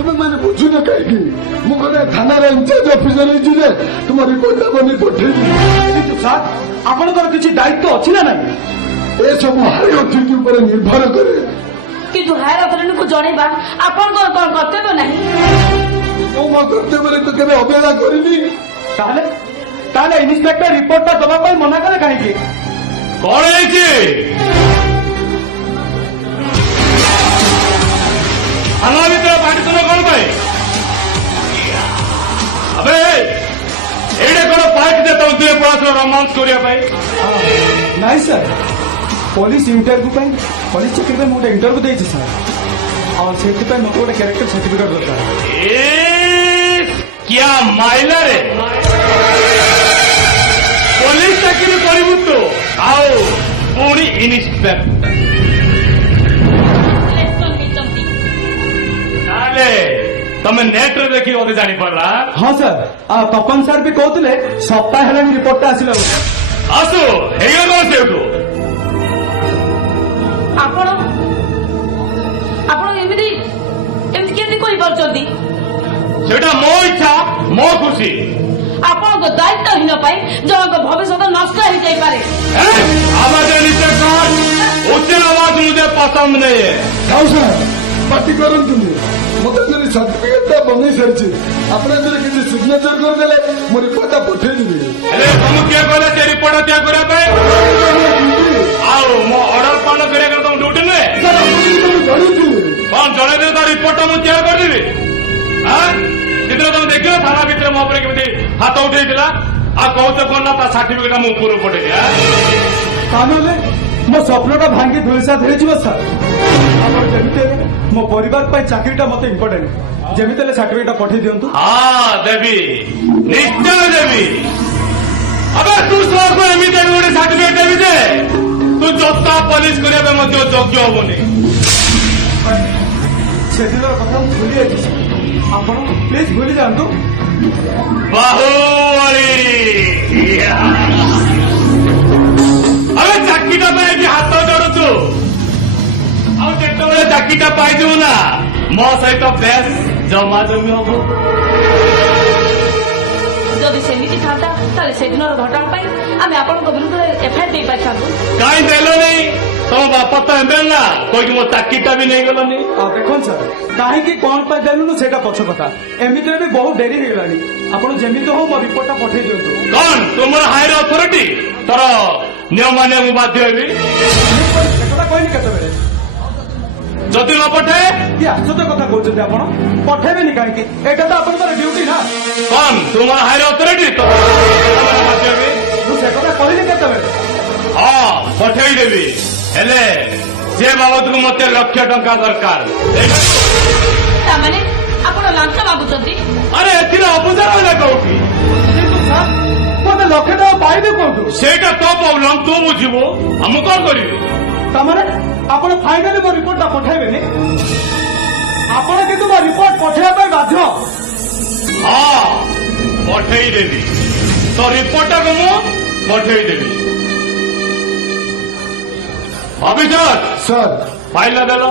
तुम्हें मैंने बुझुन कहीं मुझे थाना इंचार्ज ऑफिसर तुम रिपोर्ट बनी पठे ସାର୍ ଆପଣଙ୍କର କିଛି ଦାୟିତ୍ୱ ଅଛି ନା ନାହିଁ? ये सब हायर अथॉरिटी पर निर्भर करे କିନ୍ତୁ ହାୟର ଅଥରିଟିକୁ ଜଣେଇବା ଆପଣଙ୍କର କଣ କର୍ତ୍ତବ୍ୟ ନାହିଁ? ମୁଁ ମୋ କର୍ତ୍ତବ୍ୟରେ ତ କେବେ ଅବହେଳା କରିନି। ତାହେଲେ ତାହେଲେ ଇନ୍ସପେକ୍ଟର ରିପୋର୍ଟଟା ଦେବା ପାଇଁ ମନା କଲେ କାହିଁକି? କଣ ହେଇଛି? ଥାନା ଭିତରେ ବାଣ୍ଟିଥିଲ କଣ ପାଇଁ? ଆବେ ଏଇଟା କଣ ପାର୍କ ଯେ ତମ ଦୁହେଁ ପଳାଉଥିଲ ରୋମାନ୍ସ କରିବା ପାଇଁ? ନାଇଁ ସାର୍, ପୋଲିସ ଇଣ୍ଟରଭ୍ୟୁ ପାଇଁ ପୋଲିସ ଚାକିରି ପାଇଁ ମୁଁ ଗୋଟେ ଇଣ୍ଟରଭ୍ୟୁ ଦେଇଛି ସାର୍, ଆଉ ସେଥିପାଇଁ ମୋତେ ଗୋଟେ କ୍ୟାରେକ୍ଟର ସାର୍ଟିଫିକେଟ ଦରକାର। क्या माइला रे पुलिस चाकरी करू तो आओ पुणी इन्स्पेक्टर तमें नेट रे देखी बोधे जानी पड़ा। हाँ सर, तपन सर भी कहते सप्ताह है रिपोर्ट आसला आसु कौन से ଆପଣ ଆପଣ ଏମିତି କେମିତି କରିପାରୁଛନ୍ତି? ସେଟା ମୋ ଇଚ୍ଛା ମୋ ଖୁସି। ଆପଣଙ୍କ ଦାୟିତ୍ୱହୀନ ପାଇଁ ଜଣଙ୍କ ଭବିଷ୍ୟତ ନଷ୍ଟ ହେଇଯାଇପାରେ। आवाज नीचे कर, उच्च आवाज मुझे पसंद नहीं है। थाउ सर पार्टी करंतु मते मेरी सर्टिफिकेट बनै सारछि आपने जरे किछि सिग्नेचर कर देले मो रिपोर्ट पठे दिबे। अरे तुम क्या कहले ते रिपोर्ट त्या करे पे आओ मो ऑर्डर पालन करे कर तुम ड्यूटी ने सर आपण तो कौन जणे दे तो रिपोर्ट मु क्या कर देबी। हां कितने तुम देखियो थाना भीतर मो ऊपर केमती हाथ उठेइतला आ कहत कोन ना ता सर्टिफिकेट मु ऊपर पठे दिया। तानले मो स्वप्नटा भांगी धुलसा धरिଯିव सर। आपण जेमिते मो परिवार पाई चाकरीटा मते इम्पोर्टेंट, जेमिते सर्टिफिकेट पठे दियंतु। हाँ देवी निश्चय देवी। अबे तू सब एमिते गोटे सर्टिफिकेट देवी दे तू जोता पुलिस करिया मध्य योग्य होबनी। सेदिनर कथा भूली जाइछि, आपण प्लीज भूली जांतु। बाहुबली अबे चाकीटा पाई हाथ जोड़ुछु ଆଉ ଯେତେବେଳେ ଚାକିଟା ପାଇଯିବୁ ନା ମୋ ସହିତ ବେଶ ଜମା ଜମି ହବ। ଯଦି ସେମିତି ଥାନ୍ତା ତାହେଲେ ସେଦିନର ଘଟଣା ପାଇଁ ଆମେ ଆପଣଙ୍କ ବିରୁଦ୍ଧରେ ଏଫଆଇଆର ଦେଇପାରିଥାନ୍ତୁ। କାହିଁ ଦେଲନି? ତମ ବାପା ତ ଏବେ ନା କହିକି ମୋ ଚାକିଟା ବି ନେଇଗଲନି। ଦେଖନ୍ତୁ ସାର୍, କାହିଁକି କଣ ପାଇଁ ଦେଲୁନୁ ସେଇଟା ପଛ କଥା, ଏମିତିରେ ବି ବହୁତ ଡେରି ହେଇଗଲାଣି। ଆପଣ ଯେମିତି ହଉ ମୋ ରିପୋର୍ଟଟା ପଠେଇ ଦିଅନ୍ତୁ। କଣ ତୁମର ହାୟର ଅଥରିଟି ତୋର ନିୟମ ମାନିବାକୁ ମୁଁ ବାଧ୍ୟ ହେବି। ସେକଥା କହିନି କେତେବେଳେ? ଯଦି ନ ପଠାଏ କି ଆଶ୍ଚର୍ଯ୍ୟ କଥା କହୁଛନ୍ତି ଆପଣ? ପଠେଇବେନି କାହିଁକି? ଏଇଟା ତ ଆପଣଙ୍କର ଡ୍ୟୁଟି ନା। କଣ ତୁମର ହାୟର ଅଥରିଟି ବାଧ୍ୟ ହେବି। ମୁଁ ସେ କଥା କହିଲି କେତେବେଳେ? ହଁ ପଠେଇଦେବି, ହେଲେ ସେ ବାବଦକୁ ମତେ ₹1,00,000 ଦରକାର। ତାମାନେ ଆପଣ ଲାଞ୍ଚ ମାଗୁଛନ୍ତି? ଆରେ ଏଥିରେ ଅବୁଝା ରହିଲା କୋଉଠି? କିନ୍ତୁ ସାର୍ ମୋତେ ₹1,00,000 ପାଇବେ କୁହନ୍ତୁ। ସେଇଟା ତୋ ପ୍ରୋବ୍ଲେମ, ତୁ ବୁଝିବୁ। ଆଉ ମୁଁ କଣ କରିବି? ତାମାନେ ଆପଣ ଫାଇନାଲି ମୋ ରିପୋର୍ଟଟା ପଠେଇବେନି? ଆପଣ କିନ୍ତୁ ମୋ ରିପୋର୍ଟ ପଠେଇବା ପାଇଁ ବାଧ୍ୟ। ହଁ ପଠେଇଦେବି, ତୋ ରିପୋର୍ଟଟାକୁ ମୁଁ ପଠେଇଦେବି। ଅଭିଜିତ सर ଫାଇଲ ଦେଲ।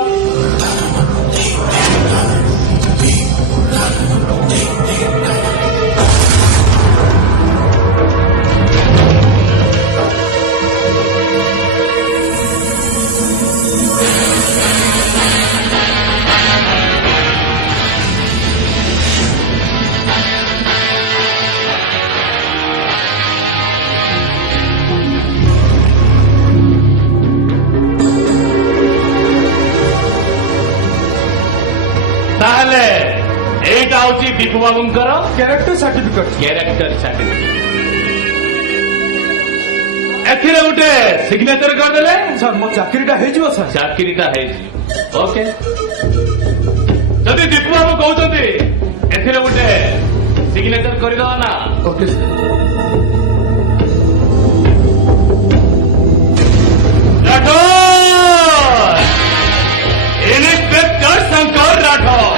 ତାହେଲେ ଏଇଟା ହଉଛି ଦୀପୁ ବାବୁଙ୍କର କ୍ୟାରେକ୍ଟର ସାର୍ଟିଫିକେଟ। Character certificate. ଏଥିରେ ଗୋଟେ ସିଗ୍ନେଚର କରିଦେଲେ ସାର୍ ମୋ ଚାକିରିଟା ହେଇଯିବ ସାର୍। ଚାକିରିଟା ହେଇଛି। ଓକେ, ଯଦି ଦୀପୁ ବାବୁ କହୁଛନ୍ତି ଏଥିରେ ଗୋଟେ ସିଗ୍ନେଚର କରିଦବା ନା। Okay sir Rathore, inspector Shankar Rathore.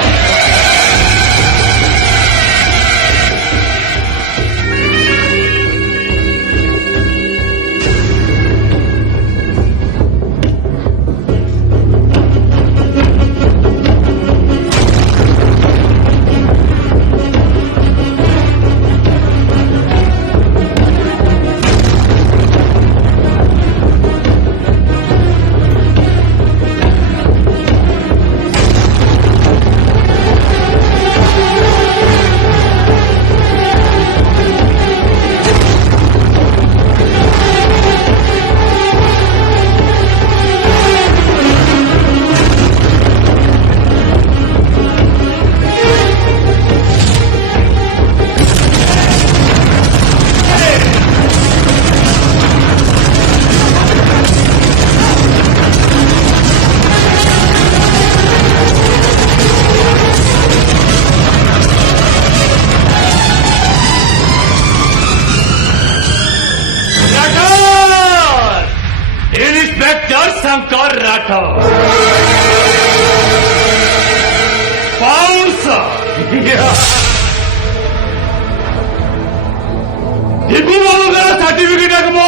Deepu बाबू सर्टिफिकेट को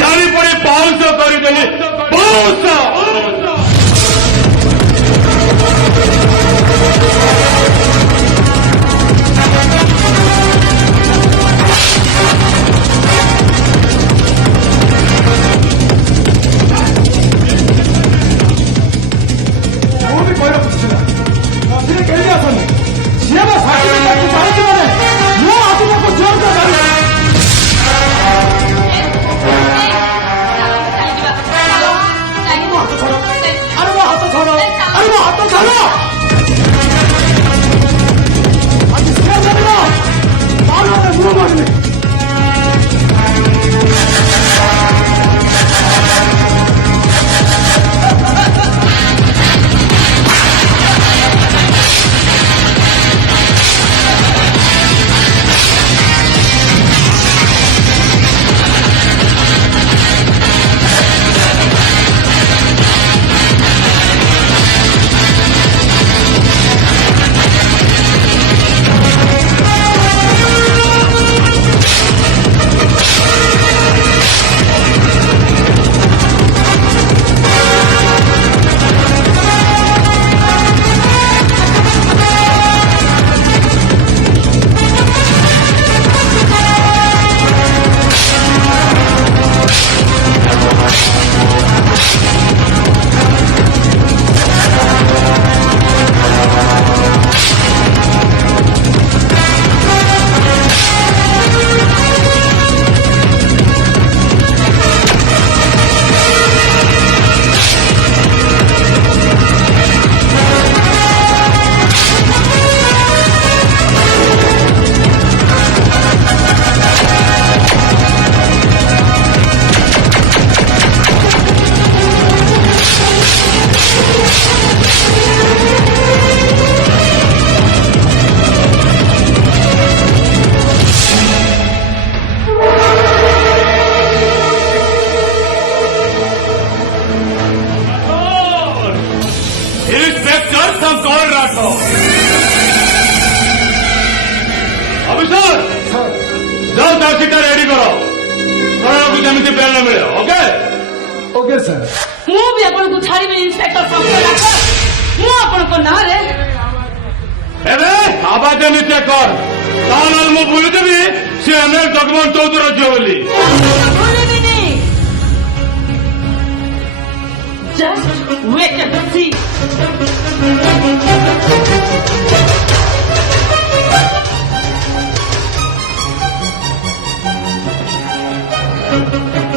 जारी पड़े 500 करदेली 500 ମୁଁ ବି କହିବାକୁ ବୁଝିଲା ମଝିରେ କେହି ଆସନି ସିଏ ମୋ ସାର୍ଟିଫିକେଟକୁ ପାଇଛି ମାନେ ମୁଁ ଆଜି ତାକୁ ଜୋର କରି ଆରେ ମୋ ହାତ ଛାଡ ଆରେ ମୋ ହାତ ଛାଡ ଆଜି ସିଏ ଜାଣିବ ତାହେଲେ ମୁଁ ମାରିବି अभिषेक जाओ चार्जशीट रेडी करो को जमी बेल मिले ओके ओके सर ମୁଁ ବି ଆପଣଙ୍କୁ ଛାଡ଼ିବି ଇନ୍ସପେକ୍ଟର ଶଙ୍କର ମୁଁ ଆପଣଙ୍କ ନାଁରେ ଏବେ ଆବାଜ ନିଶ୍ଚୟ କର ତାହେଲେ ମୁଁ ବୁଝିଦେବି ସେ ଏମଏଲ ଜଗମୋହନ ଚୌଧୁରୀ ଝିଅ ବୋଲି ଭୁଲିବିନି just wait and see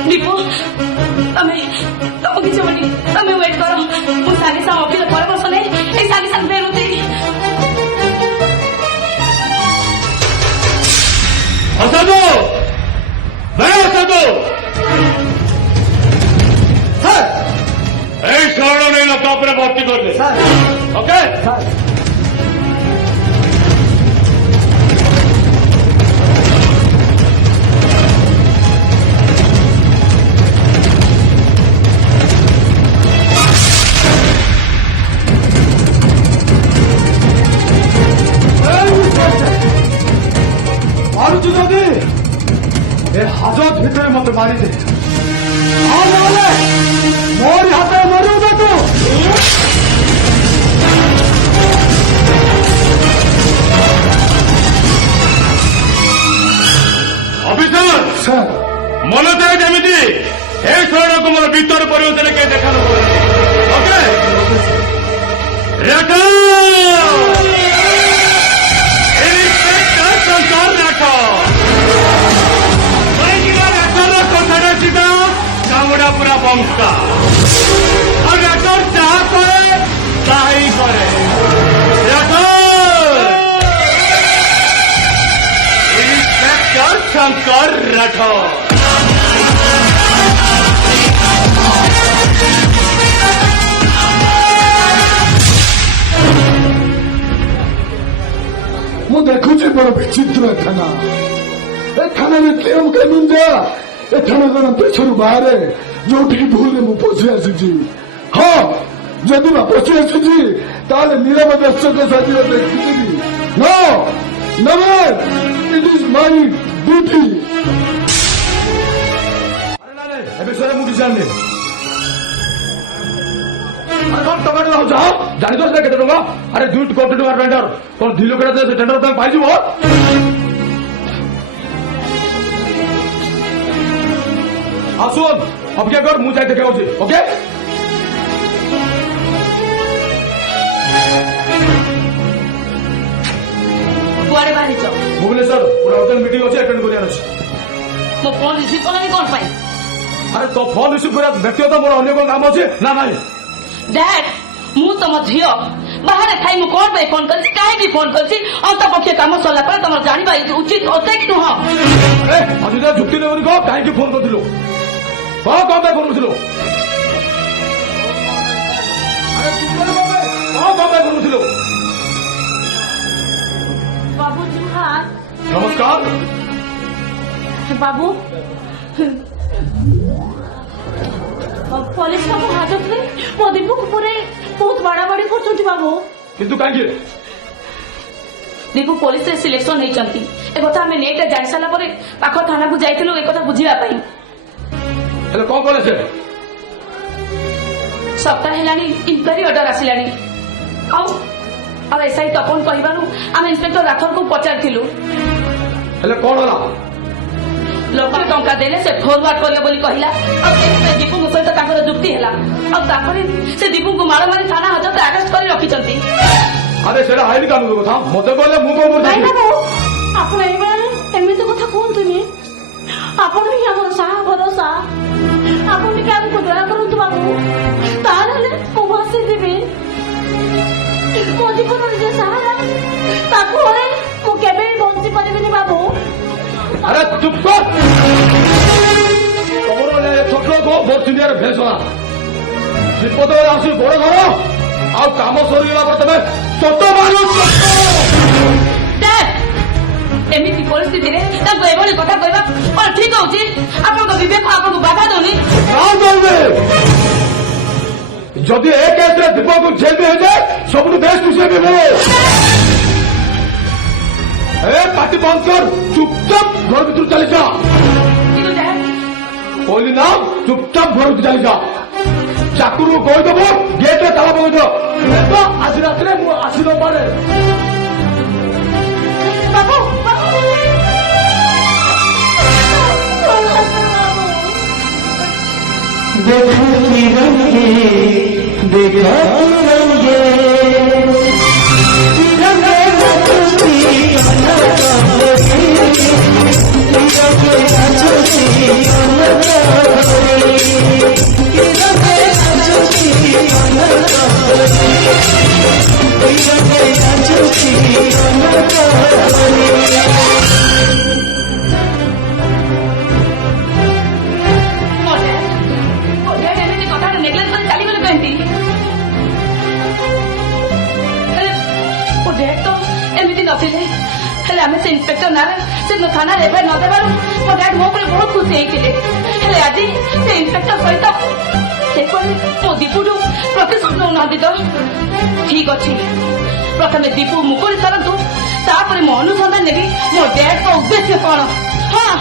Deepu तमें କିଛି ହବନି ତମେ ୱେଟ୍ କର ମୁଁ ସାଙ୍ଗେ ସାଙ୍ଗେ ଅଫିସ ପରାମର୍ଶ ନେଇ ଏ ସାଙ୍ଗେ ସାଙ୍ଗେ ଫେରୁଛି ଅସାଧୁ ଅସାଧୁ এই শরণ নেই না তারপরে ভর্তি করবে ওকে ମାରୁଛୁ ଯଦି ଏ ହାଜତ ଭିତରେ ମତେ ମାରିଦେ ଆଉ ନହେଲେ ମୋରି ହାତରେ ମରିବୁ ତୁ ଅଫିସର ସାର୍ ମନେ ଥାଏ ଯେମିତି এই শরণକୁ ମୋର ଭିତର ପରିବର୍ତ୍ତନ କେହି ଦେଖା ନ ଓକେ ରେଖା चामुड़ा पूरा बमता और रेकॉर्ड जहाँ करे ताही करे इंस्पेक्टर शंकर राठौर ମୁଁ ଦେଖୁଛି ବଡ ବିଚିତ୍ର ଥାନା ଏ ଥାନାରେ ନିୟମ କାନୁନ ଯା ଏ ଥାନା ଜଣ ପେଛରୁ ବାହାରେ ଯୋଉଠିକି ଭୁଲରେ ମୁଁ ପଶି ଆସିଛି ହଁ ଯଦି ବା ପଶି ଆସିଛି ତାହେଲେ ନିରବ ଦର୍ଶକ ସାଜିର ଦେଖିଥିବି No, never. It is my duty. ଆରେ ନା ନାଇଁ ଏ ବିଷୟରେ ମୁଁ କିଛି ଜାଣିନି। ଆରେ କଣ ଟମାଟୋ ହଉଛ ଜାଣିଛ ସେଟା କେତେ ଟଙ୍କା? ଆରେ 2 କୋଟି ଟଙ୍କା ଟେଣ୍ଡର କଣ 2 ଲକ୍ଷ ଟଙ୍କା ଟେଣ୍ଡର ତମେ ପାଇଯିବ? ଆସୁନ ଅପେକ୍ଷା କର ମୁଁ ଯାଇ ଦେଖାଉଛି। ଓକେ କୁଆଡେ ବାହାରିଛ? ଭୁବନେଶ୍ୱର ଗୋଟେ ଅର୍ଜେଣ୍ଟ ମିଟିଂ ଅଛି ଆଟେଣ୍ଡ କରିବାର ଅଛି। ମୋ ଫୋନ ରିସିଭ କଲନି କଣ ପାଇଁ? ଆରେ ତ ଫୋନ ରିସିଭ କରିବା ବ୍ୟକ୍ତିଗତ ମୋର ଅନ୍ୟ କଣ କାମ ଅଛି ନା ନାହିଁ? ଡ୍ୟାଡ ମୁଁ ତମ ଝିଅ ବାହାରେ ଥାଇ ମୁଁ କଣ ପାଇଁ ଫୋନ କରିଛି କାହିଁକି ଫୋନ କରିଛି ଅନ୍ତ ପକ୍ଷେ କାମ ସରିଲା ପରେ ତମର ଜାଣିବା ଉଚିତ ଅଟେ କି ନୁହଁ? ଆରେ ଅଜିତା ଯୁକ୍ତି ନେବନି କହ କାହିଁକି ଫୋନ କରିଥିଲୁ? କହ କଣ ପାଇଁ ଫୋନ କରିଥିଲୁ? ଆରେ କଣ ପାଇଁ ଫୋନ କରିଥିଲୁ? ବାବୁ ଜୁହାର। ନମସ୍କାର। ବାବୁ ପୋଲିସ ବାବୁ ହାଜତରେ ମୋ ଦୀପକୁ ପୁରେ ବହୁତ ବାଡାବାଡି କରୁଛନ୍ତି ବାବୁ। କିନ୍ତୁ କାହିଁକି? ଦୀପୁ ପୋଲିସରେ ସିଲେକ୍ସନ ହେଇଛନ୍ତି ଏ କଥା ଆମେ ନେଇଟା ଜାଣି ସାରିଲା ପରେ ପାଖ ଥାନାକୁ ଯାଇଥିଲୁ ଏ କଥା ବୁଝିବା ପାଇଁ। ହେଲେ କଣ କଲେ ସେ? ସପ୍ତାହ ହେଲାଣି ଇନକ୍ୱାରି ଅର୍ଡର ଆସିଲାଣି। ଆଉ ଏସ୍ଆଇ ତପନ କହିବାରୁ ଆମେ ଇନ୍ସପେକ୍ଟର ରାଥରକୁ ପଚାରିଥିଲୁ। ହେଲେ କଣ ହେଲା? ଲୋକ ଟଙ୍କା ଦେଲେ ସେ ଫରୱାର୍ଡ କରିବ ବୋଲି କହିଲା। ଆଉ ସେ ଦୀପୁଙ୍କ ସହିତ ତାଙ୍କର ଯୁକ୍ତି ହେଲା। ଆଉ ତାପରେ ସେ ଦୀପୁଙ୍କୁ ମାଡ଼ ମାରି ଥାନା ହାଜତରେ ଆରେଷ୍ଟ କରି ରଖିଛନ୍ତି। ଆରେ ସେଇଟା ଆଇନ କାନୁନ କଥା ମତେ କହିଲେ ମୁଁ କଣ ନାଇଁ କରୁଛି? ବାବୁ ଆପଣ ଏଇବେଳେ ଏମିତି କଥା କୁହନ୍ତୁନି। ଆପଣ ହିଁ ଆମର ସାହା ଭରସା। ଆପଣ ଟିକେ ଆମକୁ ଦୟା କରନ୍ତୁ ବାବୁ ତାହେଲେ ମୁଁ ବସିଯିବି। ମୋ ଜୀବନରେ ଯେ ସାହାରା ତାକୁ ହରେ ମୁଁ କେବେ ବି ବଞ୍ଚି ପାରିବିନି ବାବୁ। ଆରେ ଚୁପ କର। ତମର ଛୋଟ ଲୋକ ମୋର ଚିନ୍ତାରେ ଭେଷଣା ବିପଦରେ ଆସି ବଡ ଘର ଆଉ କାମ ସରିଗଲା ପରେ ତମେ ଚୋଟ ମାରୁ। ଏମିତି ପରିସ୍ଥିତିରେ ତାଙ୍କୁ ଏଭଳି କଥା କହିବା କଣ ଠିକ ହଉଛି? ଆପଣଙ୍କ ବିବେକ ଆପଣଙ୍କୁ ବାଧା ଦଉନି? ଯଦି ଏ କେସରେ ଦୀପକୁ ଜେଲ ହେଇଯାଏ ସବୁଠୁ ବେଷ୍ଟ ଖୁସି ହେବି ମୁଁ। ଏ ପାଟି ବନ୍ଦ କର ଚୁପଚାପ ଘର ଭିତରୁ ଚାଲିଯା। କହିଲି ନା ଚୁପଚାପ ଘରକୁ ଚାଲିଯା। ଚାକୁରୁ କହିଦେବ ଗେଟରେ ତାଲା ପକେଇଦିଅ। ଆଜି ରାତିରେ ମୁଁ ଆସି ନପାରେ। देखा रंगे ଏମିତି ନଥିଲେ ହେଲେ ଆମେ ସେ ଇନ୍ସପେକ୍ଟର ନାଁରେ ସେ ଥାନାରେ ଏଫଆଇଆର ନ ଦେବାରୁ ମୋ ଡ୍ୟାଡ ମୋ ଉପରେ ବହୁତ ଖୁସି ହେଇଥିଲେ। ହେଲେ ଆଜି ସେ ଇନ୍ସପେକ୍ଟର ସହିତ ସେପରି ମୋ ଦୀପୁଠୁ ପ୍ରତିଶୋଧ ନେଉନାହାନ୍ତି ତ? ଠିକ ଅଛି ପ୍ରଥମେ ଦୀପୁ ମୁକୁଳି ସାରନ୍ତୁ ତାପରେ ମୁଁ ଅନୁସନ୍ଧାନ ନେବି ମୋ ଡ୍ୟାଡଙ୍କ ଉଦ୍ଦେଶ୍ୟ କଣ। ହଁ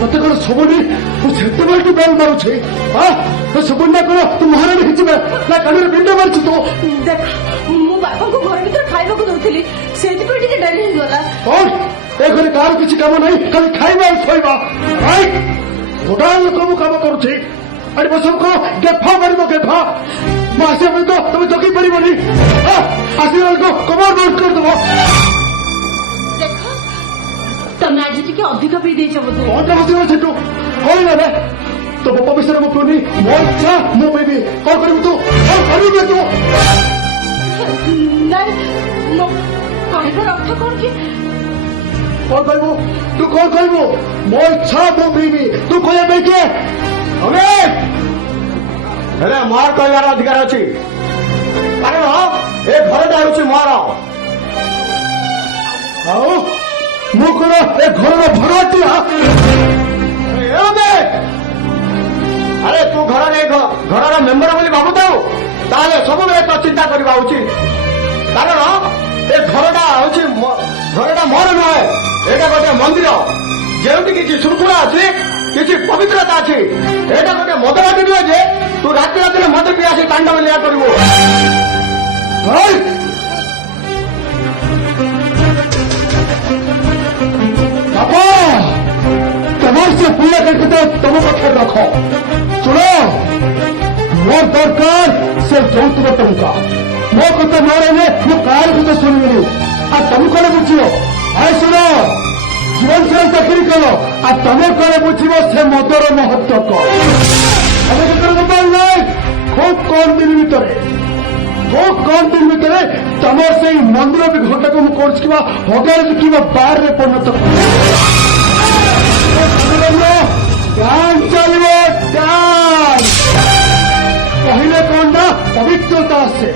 ତତେ କଣ ସବୁଠି ସେତେବେଳଠୁ ବେଲ ମାରୁଛି? ସବୁନା କଣ ତୁ ମହାରାଣୀ ହେଇଯିବେ ନା କାନରେ ବିଣ୍ଡ ମାରୁଛୁ ତୁ? ଦେଖ ମୁଁ ବାପାଙ୍କୁ ଘର ଭିତରେ ଖାଇବାକୁ ଦଉଥିଲି ସେଇଥିପାଇଁ ଟିକେ ଡେରି ହେଇଗଲା। ଏ ଘରେ କାହାର କିଛି କାମ ନାହିଁ ଖାଲି ଖାଇବା ଆଉ ଶୋଇବା। ଗୋଟାଏ ଲୋକ ମୁଁ କାମ କରୁଛି अरे बस को गेफा मारिबो गेफा मासे में तो तुम जगी परिबोनी आशीर्वाद को कमर नोट कर दो देख तमे आज टिके अधिक पी देछ बोधे कौन बसिबो छटू कोई ना तो बापा विषय में पुनी मो इच्छा मो बेबी कौन करिबो तू कौन करिबो तू नहीं मो कहबर अर्थ कौन कि कौन करिबो तू कौन करिबो मो इच्छा मो बेबी तू कोया बेके अबे हेले मोर कहबार अधिकार अछि कारण ए घरटा होछि मोर आओ मो कोन ए घर भराटिया अरे तू घर मेम्बर बोली भाबुथाऊ ताले सब बेले तो चिंता करबा उचित कारण ए घरटा होछि घरटा मोर नहे एटा गोटे मंदिर जेउटी किछि शृंखला अछि किछि पवित्रता अछि एटा गोटे मदबाटी नुहे जे तू राति राति मद पी आसी तांडव लीला करिवो बाबा तमार से पूरा करके तो तुम पत्थर रखो सुनो मोर दरकार सिर्फ यौतुक टंका मो कत मारे मो कार को सुनिबे आ तुम कौन बुझियो आए सुनो जीवन से चाकरी करो आ तुम कौन बुझिबो से मदर महत्व को खूब कम दिन भितर तुम से मंदिर घटा को मुझे हगार कि बार में परिणत ध्यान चलो ध्यान कहले कौन ना पवित्रता से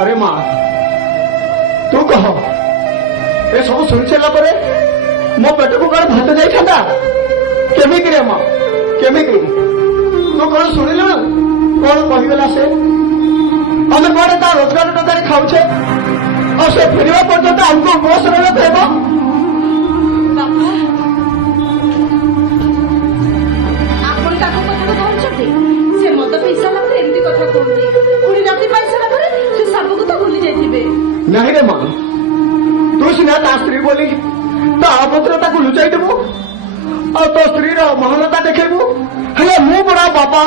अरे माँ तू कह ए सब शुणी सारा पर मो पेट को कौन भात जाता केमिक रे माँ केमिक तू कौन शुणिल कौन कहगला से आम कौन ता रोजगार टकर खाऊे और से फेरवा पर्यंत आमको बस रहा देव आपण ताको कथा धरछथि से मद पी सारा पर एमती कथा कहते पुणी राति पाई सारा पर से सबको तो भूली जाइथिबे नहीं रे माँ तू सीना ता स्त्री बोली ता अभद्रता को लुचाई देबू और तो स्त्री महानता देखेबू हेले मु बड़ा बापा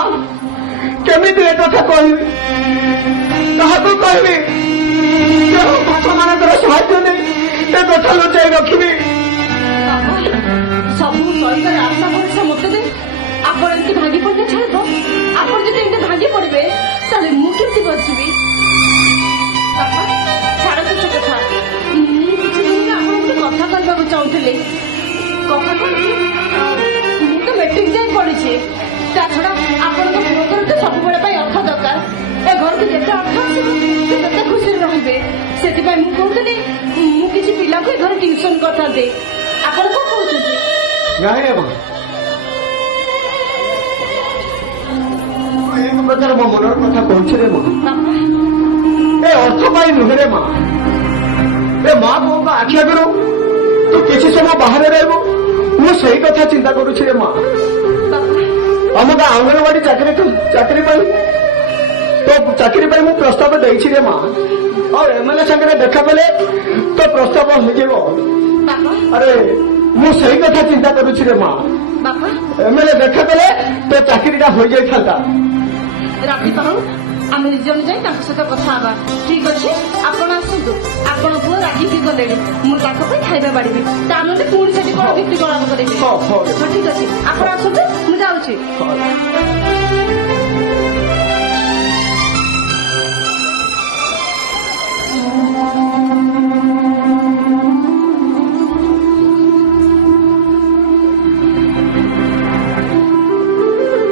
केमिति ए कथा कहबी काहाको कहबी ମାନଙ୍କର ସାହାଯ୍ୟ ନେଇ ଏ କଥା ଲୁଚାଇ ରଖିବି ସବୁ ସହିବାର ଆଶା ଭରସା ମତେ ଦେ ଆପଣ ଏମିତି ଭାଙ୍ଗି ପଡିଲେ ଛାଡ଼ିବ ଆପଣ ଯଦି ଏମିତି ଭାଙ୍ଗି ପଡିବେ ତାହେଲେ ମୁଁ କେମିତି ବଞ୍ଚିବି ଛାଡନ୍ତୁ ସେ କଥା ମୁଁ କିଛି ଦିନ ଆପଣଙ୍କୁ କଥା କହିବାକୁ ଚାହୁଁଥିଲି କଥା କଣ ମୁଁ ତ ମେଟ୍ରିକ ଯାଇ ପଢିଛି ତା ଛଡା ଆପଣଙ୍କ ପୁଅଙ୍କର ତ ସବୁବେଳେ ପାଇଁ ଅର୍ଥ ଦରକାର ଏ ଘରକୁ ଯେତେ ଅର୍ଥ ଆସିବ ସେ ସେତେ ଖୁସିରେ ରହିବେ ସେଥିପାଇଁ ମୁଁ କହୁଥିଲି ମୁଁ କିଛି ପିଲାକୁ ଏ ଘରେ ଟ୍ୟୁସନ କରିଥାନ୍ତି ଆପଣ କଣ କହୁଛନ୍ତି ନାହିଁ ରେ ମା ଏ ପ୍ରକାର ମୋ ମନର କଥା କହୁଛି ରେ ମା ଏ ଅର୍ଥ ପାଇଁ ନୁହେଁ ରେ ମା ଏ ମା ପୁଅଙ୍କ ଆଖି ଆଗରୁ ତୁ କିଛି ସମୟ ବାହାରେ ରହିବୁ ମୁଁ ସେଇ କଥା ଚିନ୍ତା କରୁଛି ରେ ମା ଆମ ଗାଁ ଅଙ୍ଗନବାଡି ଚାକିରି ପାଇଁ तो चाकरी पर मु प्रस्ताव देछि रे मां और एमएलए संगे देखा बेले तो प्रस्ताव हो जेबो अरे मु सही कथा चिंता करूछि रे मां बापा एमएलए देखा बेले तो चाकरीटा हो जाई थाता राति पाऊ आम निजन जाई ताଙ୍କ ସହିତ କଥା हवा ठीक अछि आपण आसुदु आपण पुଅ रागी की गलेडी मु ताको पे खाइबा बाडीबी ता नले पुणी सेठी कोन गिफ्ट कोन करबी हो ठीक अछि आपण आसुदु मु जाउछि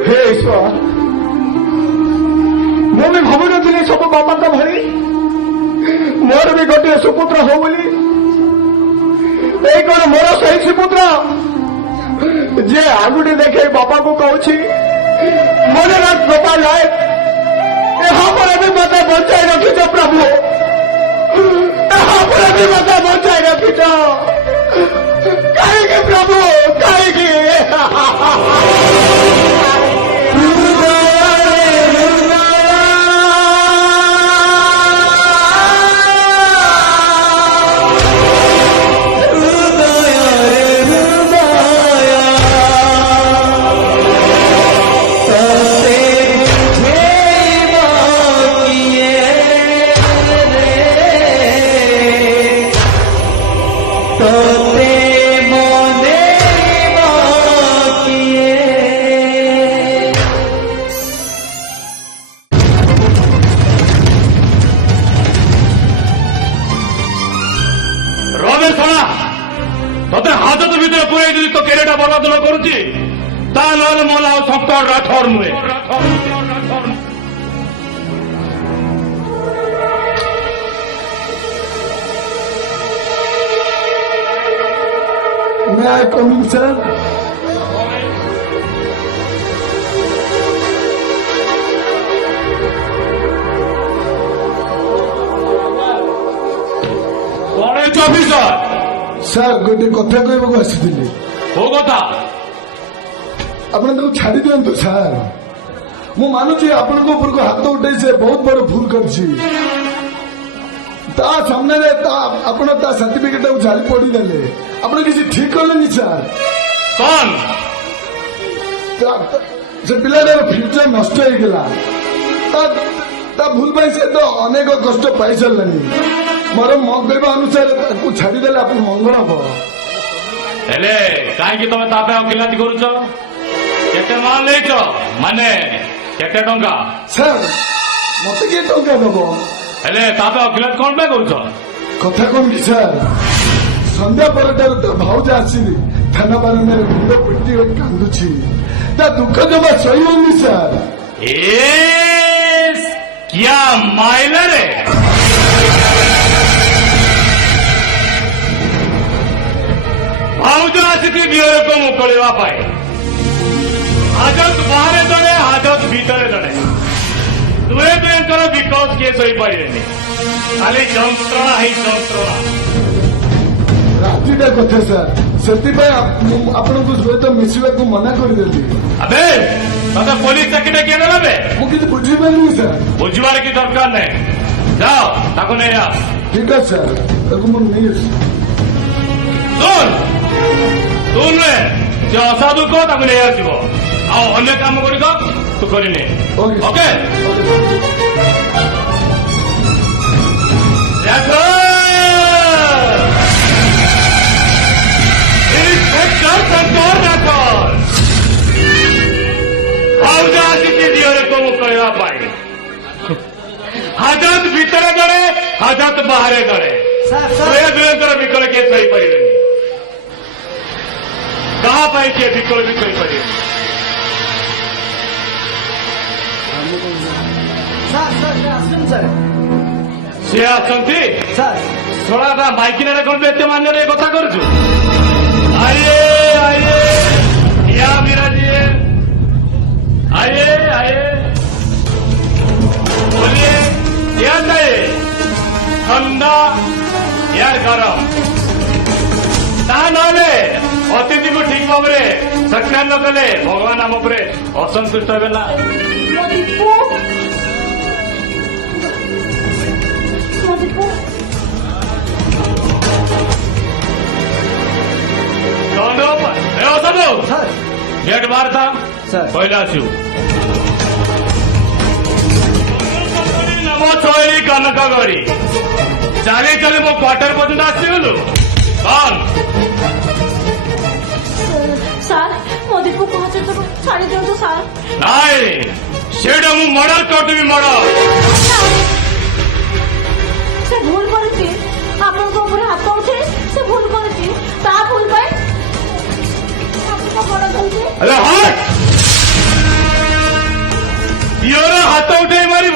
हे ईश्वर मु भी भावु नथिली सब बापा का भली मोर भी गोटे सुपुत्र हो बोली कौन मोर सही सुपुत्र जे आगुटी देखे बापा को कहूँ मन रात बापा जाए यहाँ पर भी मत बचाई रखीच प्रभु यहाँ पर ପୁରେଇ ଯଦି ତୋ କ୍ୟାରିୟରଟା ବର୍ବାଦ ନ କରୁଛି ତା ନହେଲେ ମୋ ନାଁ ଶଙ୍କର ରାଠୋର ନୁହେଁ। May I come in, sir? କଣ ହେଇଛି ଅଫିସର? ସାର୍ ଗୋଟେ କଥା କହିବାକୁ ଆସିଥିଲି। କୋଉ କଥା? ଆପଣ ତାକୁ ଛାଡି ଦିଅନ୍ତୁ ସାର୍। ମୁଁ ମାନୁଛି ଆପଣଙ୍କ ଉପରକୁ ହାତ ଉଠାଇ ସେ ବହୁତ ବଡ ଭୁଲ କରିଛି। ତା ସାମ୍ନାରେ ଆପଣ ତା ସାର୍ଟିଫିକେଟଟାକୁ ଜାରି ପଡିଦେଲେ। ଆପଣ କିଛି ଠିକ କଲେନି ସାର୍। କଣ? ସେ ପିଲାଟାର ଫ୍ୟୁଚର ନଷ୍ଟ ହେଇଗଲା। ତା ଭୁଲ ପାଇଁ ସେ ତ ଅନେକ କଷ୍ଟ ପାଇସାରିଲାନି। ମୋର ମୋ କହିବା ଅନୁସାରେ ତାକୁ ଛାଡିଦେଲେ ଆପଣ ମଙ୍ଗଳ ହବ। ହେଲେ କାହିଁକି ତମେ ତା ପାଇଁ ଓକିଲାତି କରୁଛ? କେତେ ମାଲ ନେଇଛ? ମାନେ କେତେ ଟଙ୍କା? ସାର୍ ମତେ କିଏ ଟଙ୍କା ଦବ? ହେଲେ ତା ପାଇଁ ଓକିଲାତି କଣ ପାଇଁ କରୁଛ? କଥା କଣ କି ସାର୍, ସନ୍ଧ୍ୟା ପରଠାରୁ ତା ଭାଉଜ ଆସିଲି ଥାନା ବାରଣ୍ଡାରେ ମୁଣ୍ଡ ପିଟି ହୋଇ କାନ୍ଦୁଛି। ତା ଦୁଃଖ ଜମା ସହି ହଉନି ସାର୍। କିଆ ମାଇଲା ରେ? ଭାଉଜ ଆସିଛି ଦିଅରକୁ ମୁକଳିବା ପାଇଁ। ହାଜତ ବାହାରେ ଜଣେ, ହାଜତ ଭିତରେ ଜଣେ। ଦୁହେଁ ଦୁହେଁଙ୍କର ବିକଜ କେସ୍ ହୋଇପାରିବେନି। ଖାଲି ଯନ୍ତ୍ରଣା ହିଁ ଯନ୍ତ୍ରଣା। ରାତିଟା କଥା ସାର୍, ସେଥିପାଇଁ ମୁଁ ଆପଣଙ୍କୁ ସହିତ ମିଶିବାକୁ ମନା କରିଦେଲି। ଆବେ ତତେ ପୋଲିସ ଚାକିରିଟା କିଏ ଦେବେ? ମୁଁ କିଛି ବୁଝିପାରିନି ସାର୍। ବୁଝିବାର କି ଦରକାର ନାହିଁ। ଯାଅ ତାକୁ ନେଇ ଆସ। ଠିକ ଅଛି ସାର୍, ତାକୁ ମୁଁ ନେଇ ଆସିବି। ଶୁଣ, ତୁ ନୁହେଁ ଯେ ଅସାଧୁ କହ ତାକୁ ନେଇ ଆସିବ। ଆଉ ଅନ୍ୟ କାମ ଗୁଡ଼ିକ ତୁ କରିନି। ଓକେ? ଇନ୍ସପେକ୍ଟର ଶଙ୍କର ରାଠୋର ଭାଉଜ ଆସିଛି ଦିଅରକୁ ମୁକଳିବା ପାଇଁ। ହାଜତ ଭିତରେ ଜଣେ, ହାଜତ ବାହାରେ ଜଣେ। ଦୁହେଁ ଦୁହେଁଙ୍କର ବିକଳ କିଏ ସହିପାରିବେନି। କାହା ପାଇଁ କିଏ ବିକଳ ବି କରିପାରିବେ? ସିଏ ଆସନ୍ତି ଶୋଳାଟା ମାଇକିନାରେ କଣ ଏତେ ମାନ୍ୟରେ କଥା କରୁଛୁ? ଆଇଏ ଆଇଏ या मेरा जी आइए आइए बोलिए क्या चाहिए? ठंडा यार गरम ता नले अतिथि को ठीक भाव में सत्कार न कले भगवान आम उपर असंतुष्ट हे ना। गेट बाहर था पहले आसू नम छई कनक गड़ी चली चली मो क्वार्टर पर्यंत आसगलु कौन ସାର୍ ମୋ ଦୀପୁ ପହଞ୍ଚେ ତ ଛାଡ଼ି ଦିଅନ୍ତୁ ସାର୍। ନାଇଁ ସେଇଟା ମୁଁ ମର୍ଡର କରିଦେବି ମର୍ଡର। ସେ ଭୁଲ କରିଛି ଆପଣଙ୍କ ଉପରେ ହାତ ଉଠେଇ ସେ ଭୁଲ କରିଛି ତା ଭୁଲ ପାଇଁ अरे हट दियोर हाथ उठे मार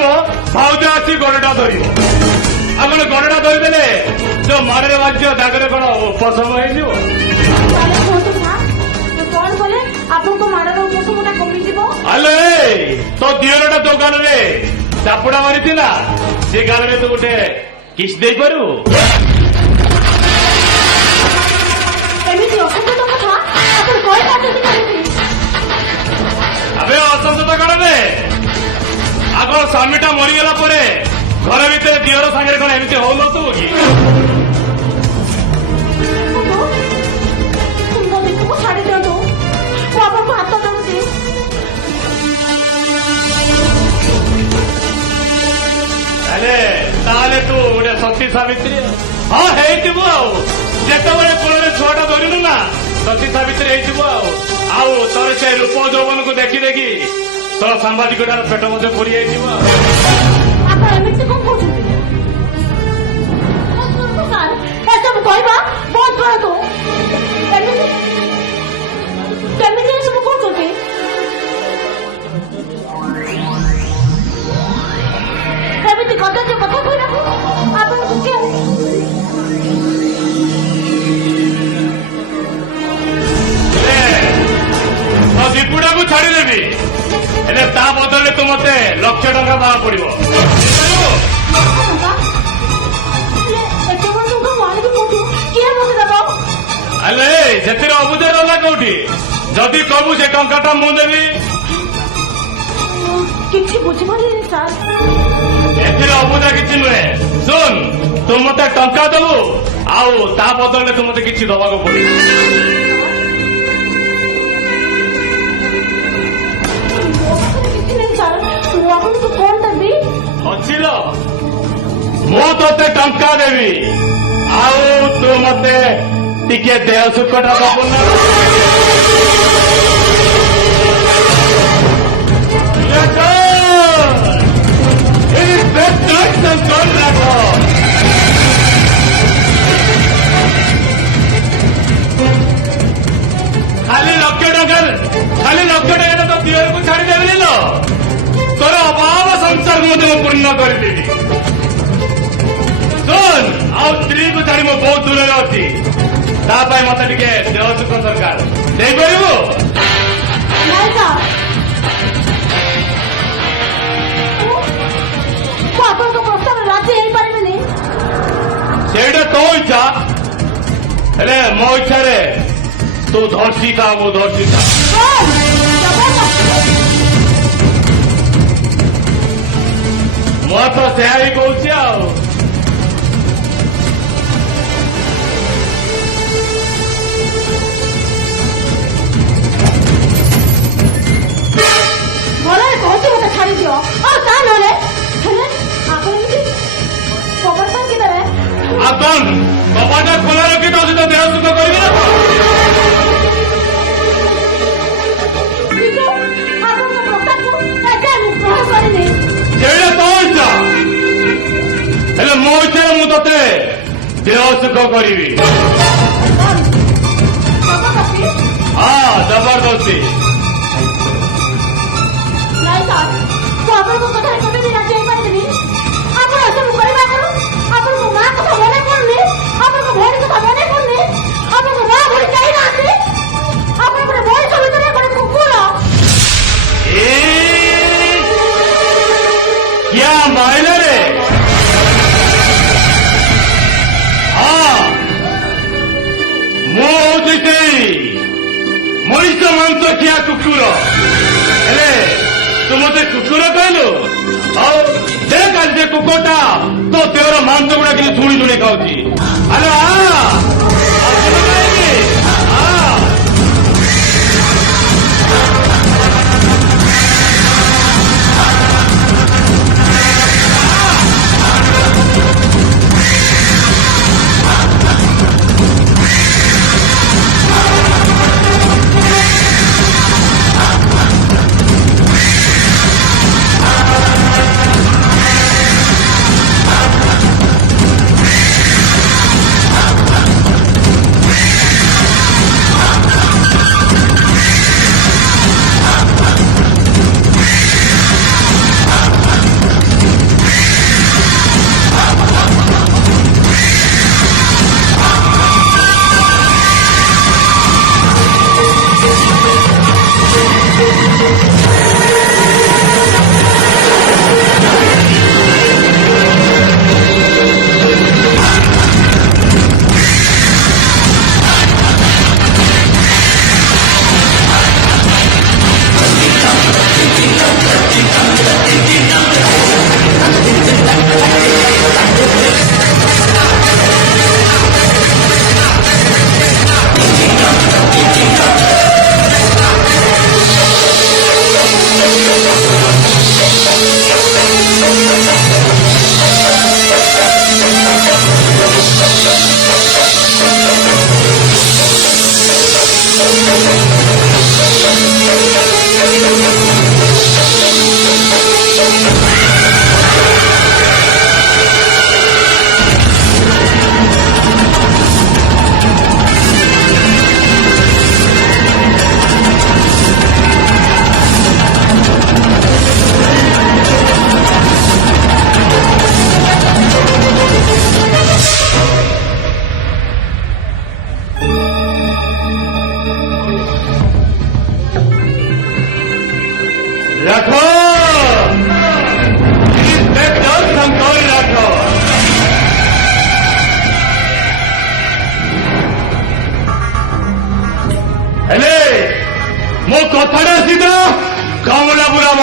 भाउज आसी गड़टा धर आपने गड़टा धरीदे जो मारे बाज्य दागरे कौन उपशम हो कौन बोले आपको माड़र उपशमटा कमिଯିବ? अले तो दियोरटा तो गाल रे चापुड़ा मारी से गाल में तू गोटे किस दे पारू एमिति असंगत कथा आपण कहि पाछथि काहेकि? अबे असंगत करबे आग स्वामीटा मरीगला परे घर भितर दियोर सागर कौन एमती हो नु कि को छाड़ी दियो वो आपको हाथ दउछि। अरे ताले तू गोटे सती सावित्री हाँ हेइथिबो आउ जेतबेले कोले छुआटा धरिनु ना सती सावित्री हेइथिबो आउ तोर से रूप यौवन को देखी देखी तोर सांबादिकटार पेट मध्य पड़ी जाइथिबो। ଆପଣ ଏମିତି କଣ କହୁଛନ୍ତି? ସାର୍ ଏସବୁ କହିବା ବନ୍ଦ କରନ୍ତୁ। ହେଲେ ତା ବଦଳରେ ତୁ ମତେ 1,00,000 ଟଙ୍କା ଦେବାକୁ ପଡିବ। ଏତେ ବଡ ଟଙ୍କା ମୁଁ ଆଣିବି କୋଉଠୁ? କିଏ ମତେ ଦେବ? ହେଲେ ସେଥିରେ ଅବୁଝା ରହିଲା କୋଉଠି? ଯଦି କହିବୁ ସେ ଟଙ୍କାଟା ମୁଁ ଦେବି। କିଛି ବୁଝିପାରିଲିନି ସାର୍। ଏଥିରେ ଅବୁଝା କିଛି ନୁହେଁ। ଶୁଣ, ତୁ ମତେ ଟଙ୍କା ଦେବୁ, ଆଉ ତା ବଦଳରେ ତୁ ମତେ କିଛି ଦବାକୁ ପଡିବ। କିଛି ନାହିଁ ସାର୍, ମୁଁ ଆପଣଙ୍କୁ କଣ ଦେବି? ଅଛି ଲୋ, ମୁଁ ତତେ ଟଙ୍କା ଦେବି, ଆଉ ତୁ ମତେ ଟିକେ ଦେହ ସୁଖଟା ଦବୁ ନା? ଖାଲି 1,00,000 ତ ଦିହକୁ ଛାଡ଼ିଦେବିନି ଲୋ। ତୋର ଅଭାବ ସଂସାରକୁ ମଧ୍ୟ ମୁଁ ପୂର୍ଣ୍ଣ କରିଦେବି। ଶୁଣ, ଆଉ ସ୍ତ୍ରୀକୁ ଛାଡ଼ି ମୁଁ ବହୁତ ଦୂରରେ ଅଛି। ତା ପାଇଁ ମତେ ଟିକେ ଦେହ ସୁଖ ଦରକାର। ଦେଇପାରିବୁ? ନାଇଁ ସାର୍, ମୁଁ ଆପଣଙ୍କ ପ୍ରସ୍ତାବରେ ରାଜି ହେଇପାରିବିନି। ସେଇଟା ତୋ ଇଚ୍ଛା, ହେଲେ ମୋ ଇଚ୍ଛାରେ ତୁ ଧର୍ଷିତା, ମୁଁ ଧର୍ଷିତା। ମୁଁ ତ ସେୟା ହିଁ କହୁଛି ଆଉ। ଭଲରେ କହୁଛି ମତେ ଛାଡ଼ିଦିଅ, ଆଉ ତା ନହେଲେ ହେଲେ ଆପଣ ଏମିତି ଖବର କାହିଁକି ଦେବେ? ଆଉ କଣ କବାଟ ଖୋଲା ରଖି ତୋ ସହିତ ଦେହ ସୁଖ କରିବି ନା? କିନ୍ତୁ ଆପଣଙ୍କ ପ୍ରସ୍ତାବକୁ ଏତେ ମୁଁ ଗ୍ରହଣ କରିନି। ସେଇଟା ତୋ ଇଚ୍ଛା, ହେଲେ ମୋ ଇଚ୍ଛାରେ ମୁଁ ତତେ ଦେହ ସୁଖ କରିବି। ଜବରଦସ୍ତି? ହଁ, ଜବରଦସ୍ତି। ନାଇଁ ସାର୍, ମୁଁ ଆପଣଙ୍କ କଥାରେ କେବେ ବି ରାଜି ହେଇପାରିବିନି। ଆପଣ ଏସବୁ କରିବା ଆଗରୁ ଆପଣଙ୍କ ମା କଥା ମନେ ପଡୁନି, ଆପଣଙ୍କ ଭଉଣୀ କଥା ମନେ ପଡୁନି, ଆପଣଙ୍କ ମା ଭଉଣୀ କେହି ନାହାନ୍ତି, ଆପଣଙ୍କର ମଣିଷ ଭିତରେ ଗୋଟେ କୁକୁର। क्या मायने रे? हाँ, ମୁଁ ହଉଛି ସେଇ ମଣିଷ ମାଂସ ଖିଆ କୁକୁର। ହେଲେ ତୁ ମତେ କୁକୁର କହିଲୁ? ଆଉ ଦେଖ ଆଜି ସେ କୁକୁରଟା ତୋ ଦେହର ମାଂସ ଗୁଡା କିଛି ଶୁଣି ଶୁଣି ଖାଉଛି। ଆରେ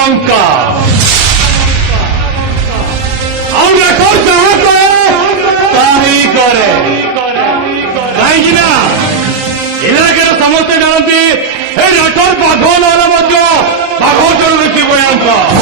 ବଙ୍କା ଆଉ ରାଠୋର ଯାହା କରେ ତାହା ହିଁ କରେ କାହିଁକି ନା ଇଲାକାରେ ସମସ୍ତେ ଜାଣନ୍ତି ଏ ରାଠୋର ବାଘ ନହେଲେ ମଧ୍ୟ ବାଘ ଜଣୁ ବେଶୀ ଭୟଙ୍କର